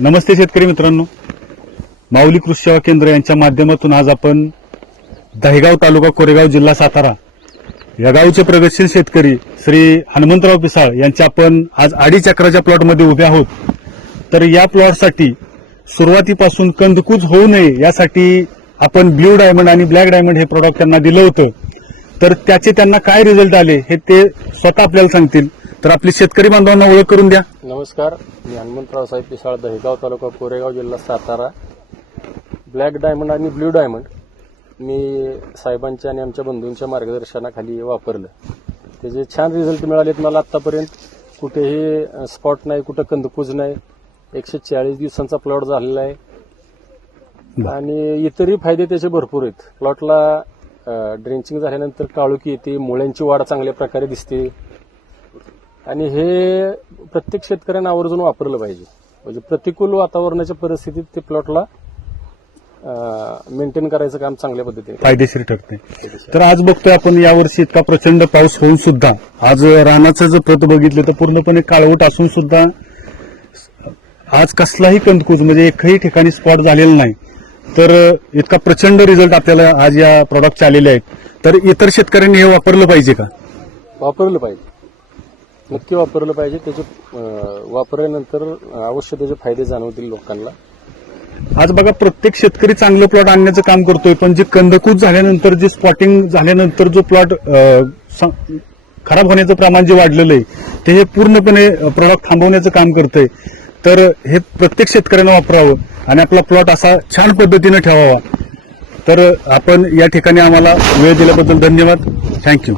नमस्ते शेतकरी मित्रांनो. माऊली कृषी सेवा केंद्र यांच्या माध्यमातून आज आपण दहेगाव तालुका कोरेगाव जिल्हा सातारा या गावचे प्रगतशील शेतकरी श्री हनुमंतराव पिसाळ यांच्या आपण आज अडीच अकराच्या प्लॉटमध्ये उभे आहोत. तर या प्लॉटसाठी सुरुवातीपासून कंदकूज होऊ नये यासाठी आपण ब्ल्यू डायमंड आणि ब्लॅक डायमंड हे प्रॉडक्ट त्यांना दिलं होतं. तर त्याचे त्यांना काय रिझल्ट आले हे ते स्वतः आपल्याला सांगतील. तर आपली शेतकरी बांधवांना ओळख करून द्या. नमस्कार मी हनुमंतराव साहेब पिसाळ दहेगाव तालुका कोरेगाव जिल्हा सातारा. ब्लॅक डायमंड आणि ब्ल्यू डायमंड मी साहेबांच्या आणि आमच्या बंधूंच्या मार्गदर्शनाखाली वापरलं. त्याचे छान रिझल्ट मिळालेत मला आतापर्यंत कुठेही स्पॉट नाही कुठं कंदकूज नाही. एकशे चाळीस दिवसांचा प्लॉट झालेला आहे. आणि इतरही फायदे त्याचे भरपूर आहेत. प्लॉटला ड्रेंचिंग झाल्यानंतर काळुकी येते मुळ्यांची वाढ चांगल्या प्रकारे दिसते. आणि हे प्रत्येक शेतकऱ्यांना आवर्जून वापरलं पाहिजे. म्हणजे प्रतिकूल वातावरणाच्या परिस्थितीत ते प्लॉटला मेंटेन करायचं काम चांगल्या पद्धतीने फायदेशीर ठरते. तर आज बघतोय आपण यावर्षी इतका प्रचंड पाऊस होऊन सुद्धा आज रानाचं जर प्रत बघितलं तर पूर्णपणे काळवट असून सुद्धा आज कसलाही कंदकूज म्हणजे एकही ठिकाणी स्पॉट झालेला नाही. तर इतका प्रचंड रिझल्ट आपल्याला आज या प्रॉडक्टचे आलेले आहेत. तर इतर शेतकऱ्यांनी हे वापरलं पाहिजे का? वापरलं पाहिजे. नक्की वापरलं पाहिजे त्याचे वापरल्यानंतर अवश्य त्याचे फायदे जाणवतील लोकांना. आज बघा प्रत्येक शेतकरी चांगलं प्लॉट आणण्याचं काम करतोय पण जे कंदकूच झाल्यानंतर जे स्पॉटिंग झाल्यानंतर जो प्लॉट खराब होण्याचं प्रमाण जे वाढलेलं आहे ते हे पूर्णपणे प्रॉडक्ट थांबवण्याचं काम करतंय. तर हे प्रत्येक शेतकऱ्यांना वापरावं आणि आपला प्लॉट असा छान पद्धतीनं ठेवावा. तर आपण या ठिकाणी आम्हाला वेळ दिल्याबद्दल धन्यवाद. थँक्यू